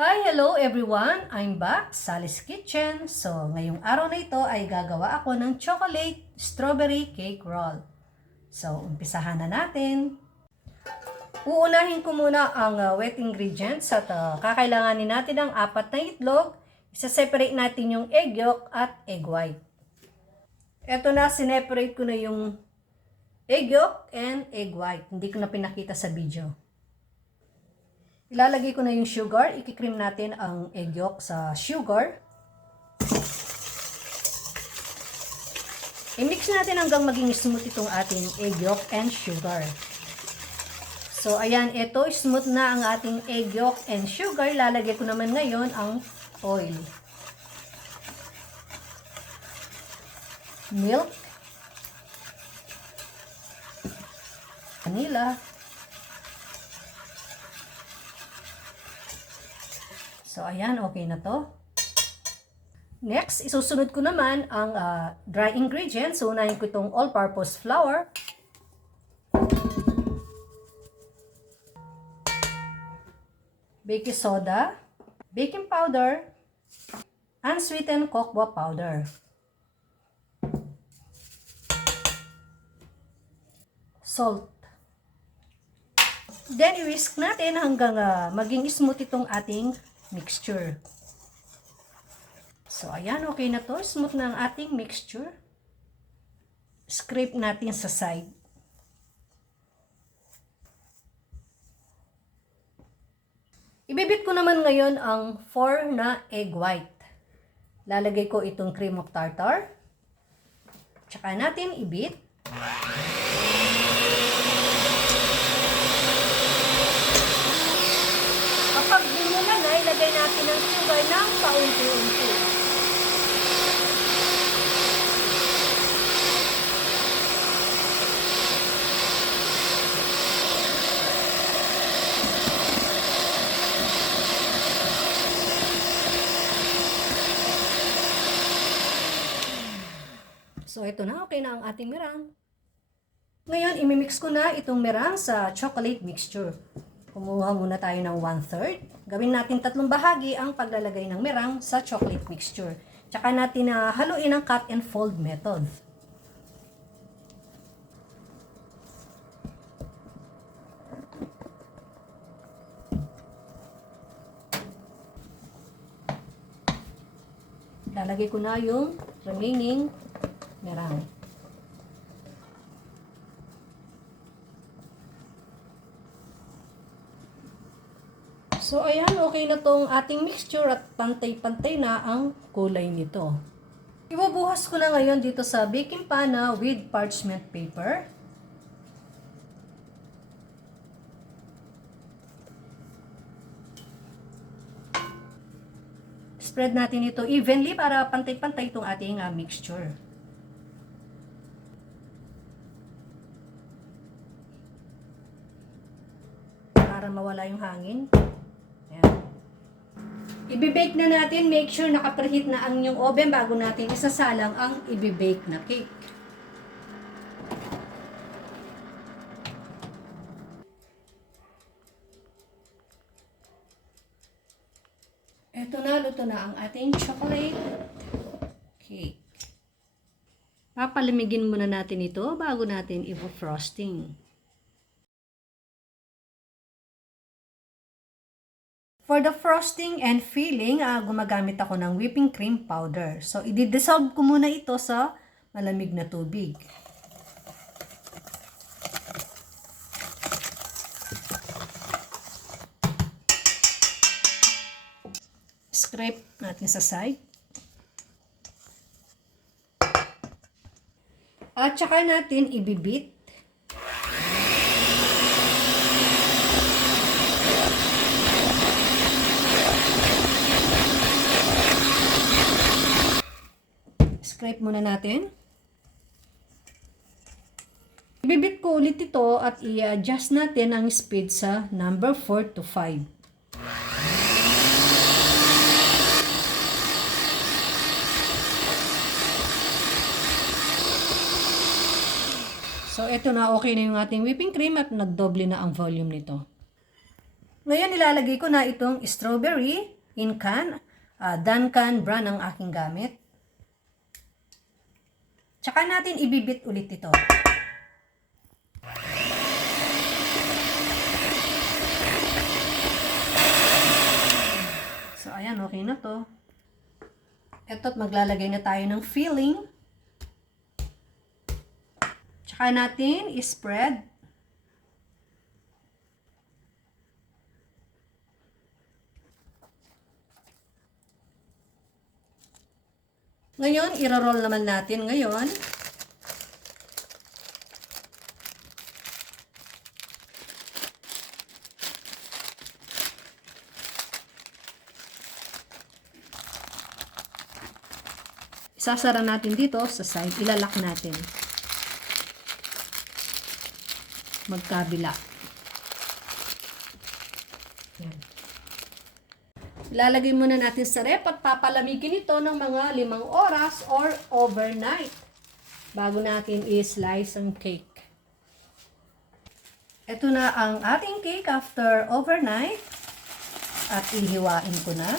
Hi, hello everyone! I'm back, Sally's Kitchen. So, ngayong araw na ito ay gagawa ako ng chocolate strawberry cake roll. So, umpisahan na natin. Uunahin ko muna ang wet ingredients at kakailanganin natin ng 4 na itlog. Isa-separate natin yung egg yolk at egg white. Ito na, sineparate ko na yung egg yolk and egg white. Hindi ko na pinakita sa video. Ilalagay ko na yung sugar. Ikikream natin ang egg yolk sa sugar. I-mix natin hanggang maging smooth itong ating egg yolk and sugar. So, ayan, ito, smooth na ang ating egg yolk and sugar. Ilalagay ko naman ngayon ang oil. Milk. Vanilla. So, ayan, okay na to. Next, isusunod ko naman ang dry ingredients. So, unahin ko itong all-purpose flour. Baking soda, baking powder, unsweetened cocoa powder. Salt. Then, i-whisk natin hanggang maging smooth itong ating mixture. So, ayan, okay na to. Smooth na ang ating mixture. Scrape natin sa side. Ibibit ko naman ngayon ang 4 na egg white. Lalagay ko itong cream of tartar. Tsaka natin ibit. Kapag binula na, ilagay natin ang sugar ng paunti-unti. So, ito na. Okay na ang ating meringue. Ngayon, imimix ko na itong meringue sa chocolate mixture. Kumuha muna tayo ng 1/3. Gawin natin 3 bahagi ang paglalagay ng meringue sa chocolate mixture. Tsaka natin haluin ang cut and fold method. Lalagay ko na yung remaining meringue. So, ayan, okay na tong ating mixture at pantay-pantay na ang kulay nito. Ibubuhas ko na ngayon dito sa baking pan with parchment paper. Spread natin ito evenly para pantay-pantay itong ating mixture. Para mawala yung hangin. Ayan. Ibibake na natin. Make sure naka-preheat na ang inyong oven bago natin isasalang ang ibibake na cake. Ito na, luto na ang ating chocolate cake. Papalamigin muna natin ito bago natin i-frosting. For the frosting and filling, gumagamit ako ng whipping cream powder. So, i-dissolve ko muna ito sa malamig na tubig. Scrape natin sa side. At saka natin ibibit. Scrape muna natin. Ibibit ko ulit ito at i-adjust natin ang speed sa number 4 to 5. So, eto na, okay na yung ating whipping cream at nagdoble na ang volume nito. Ngayon, ilalagay ko na itong strawberry in can. Duncan brand ang aking gamit. Tsaka natin ibibit ulit ito. So, ayan, okay na to. Ito't maglalagay na tayo ng filling. Tsaka natin i-spread. Ngayon, i-roll naman natin ngayon. Isasara natin dito sa side. Ilalak natin. Magkabila. Yan. Ilalagay muna natin sa rep at papalamigin ito ng mga 5 oras or overnight bago natin i-slice ang cake. Ito na ang ating cake after overnight at ihiwain ko na.